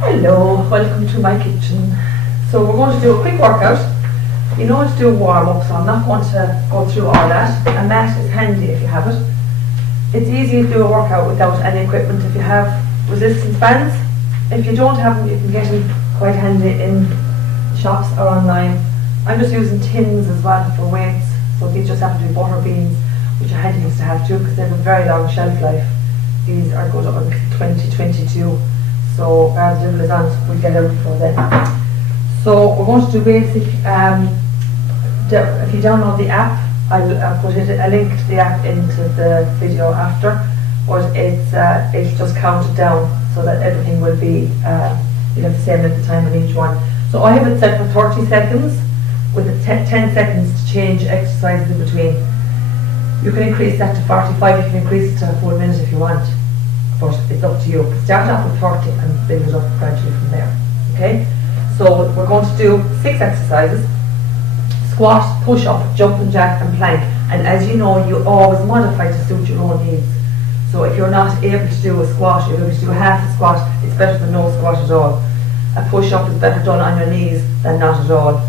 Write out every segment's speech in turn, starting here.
Hello, welcome to my kitchen. So we're going to do a quick workout. You know how to do a warm up, so I'm not going to go through all that. A mat is handy if you have it. It's easy to do a workout without any equipment if you have resistance bands. If you don't have them, you can get them quite handy in shops or online. I'm just using tins as well for weights, so these just happen to be butter beans, which are handy things to have too because they have a very long shelf life. These are good up until 2022. So as little as on, we get out before then. So we're going to do basic. If you download the app, I'll put a link to the app into the video after. But it's just counted down so that everything will be you'll have the same at the time on each one. So I have it set for 30 seconds with 10 seconds to change exercises in between. You can increase that to 45. You can increase it to a full minute if you want. But it's up to you. Start off with 30 and build it up gradually from there. Okay? So we're going to do 6 exercises: squat, push up, jumping jack and plank. And as you know, you always modify to suit your own needs. So if you're not able to do a squat, you're able to do half a squat, it's better than no squat at all. A push up is better done on your knees than not at all.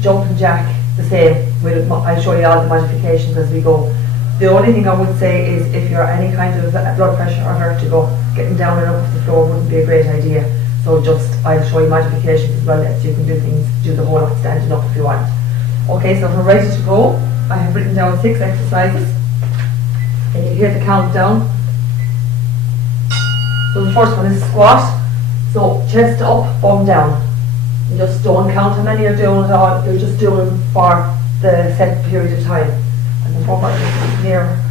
Jumping jack, the same. I'll show you all the modifications as we go. The only thing I would say is if you're any kind of blood pressure or vertigo, getting down and up off the floor wouldn't be a great idea. So I'll show you modifications as well, that you can do the whole lot standing up if you want. Okay, so if we're ready to go, I have written down 6 exercises. And you hear the countdown. So the first one is squat. So chest up, bum down. You just don't count how many you're doing at all, you're just doing for the set period of time. And the bum is here.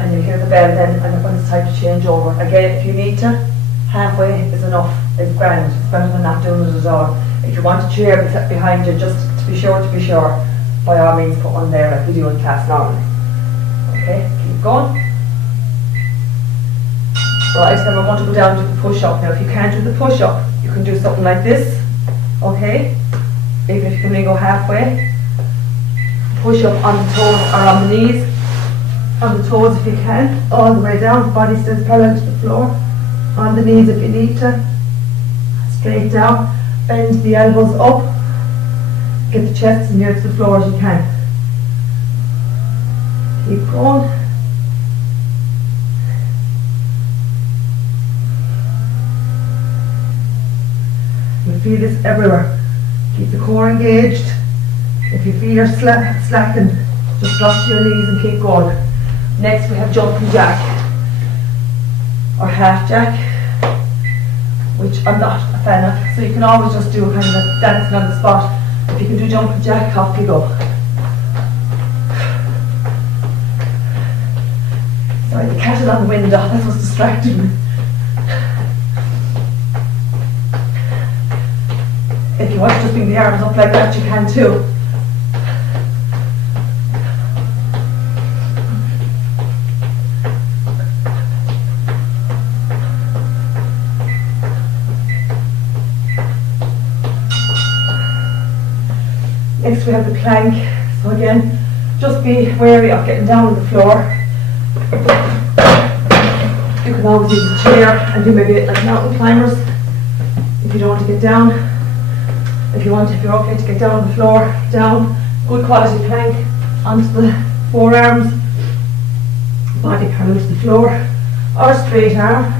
And you hear the bell then, and when it's time to change over. Again, if you need to, halfway is enough. It's grand. It's better than not doing it at all. If you want a chair behind you, just to be sure, by all means put one there like we do in class normally. Okay, keep going. Right, then we're going to go down to the push-up. Now if you can't do the push-up, you can do something like this. Okay, even if you can only go halfway. Push up on the toes or on the knees. On the toes if you can, all the way down, body stays parallel to the floor. On the knees if you need to. Straight down, bend the elbows up. Get the chest as near to the floor as you can. Keep going. You feel this everywhere. Keep the core engaged. If you feel you're slacking, just drop to your knees and keep going. Next we have jumping jack or half jack, which I'm not a fan of. So you can always just do kind of a dancing on the spot. If you can do jumping jack, off you go. Sorry, the cat is on the window, that's what's distracting me. If you want to just bring the arms up like that, you can too. Next we have the plank. So again, just be wary of getting down on the floor. You can always use a chair and do maybe like mountain climbers if you don't want to get down. If you're okay to get down on the floor, down. Good quality plank onto the forearms, body parallel to the floor, or straight arm.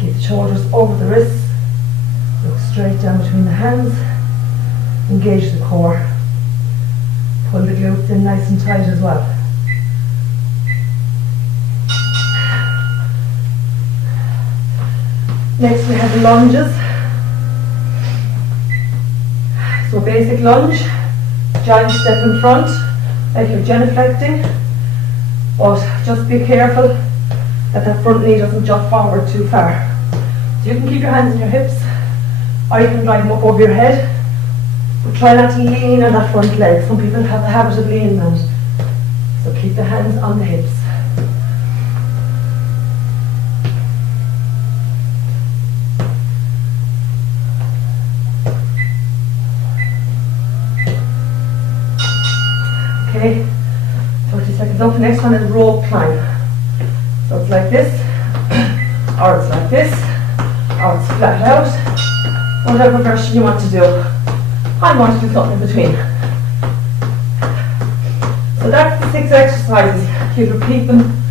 Keep the shoulders over the wrists. Look straight down between the hands. Engage the core. Pull the glutes in nice and tight as well. Next we have the lunges. So basic lunge, giant step in front, like you're genuflecting, but just be careful that that front knee doesn't jump forward too far. So you can keep your hands on your hips, or you can drive them up over your head, but try not to lean on that front leg. Some people have the habit of leaning on it. So keep the hands on the hips. Okay, 30 seconds up. The next one is rope climb. So it's like this. or it's like this, or it's flat out, whatever version you want to do. I want to do something in between. So that's the 6 exercises. You repeat them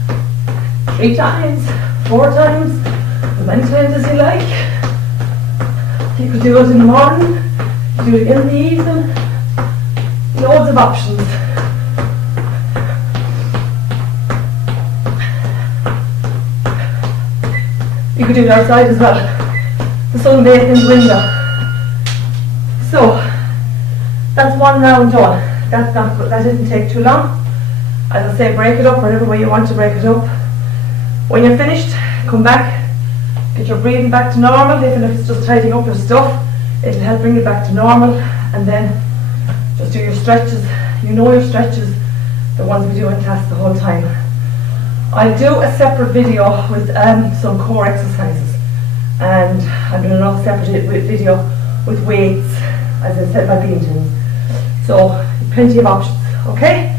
3 times, 4 times, as many times as you like. You could do it in the morning, you do it in the evening, loads of options. You could do it outside as well. The sun bathing in the window. So that's 1 round done. That's not good. That didn't take too long. As I say, break it up whatever way you want to break it up. When you're finished, come back, get your breathing back to normal. Even if it's just tidying up your stuff, it'll help bring it back to normal. And then just do your stretches. You know your stretches, the ones we do in class the whole time. I'll do a separate video with some core exercises, and I'm doing another separate video with weights, as I said, my bean tins. So plenty of options, okay?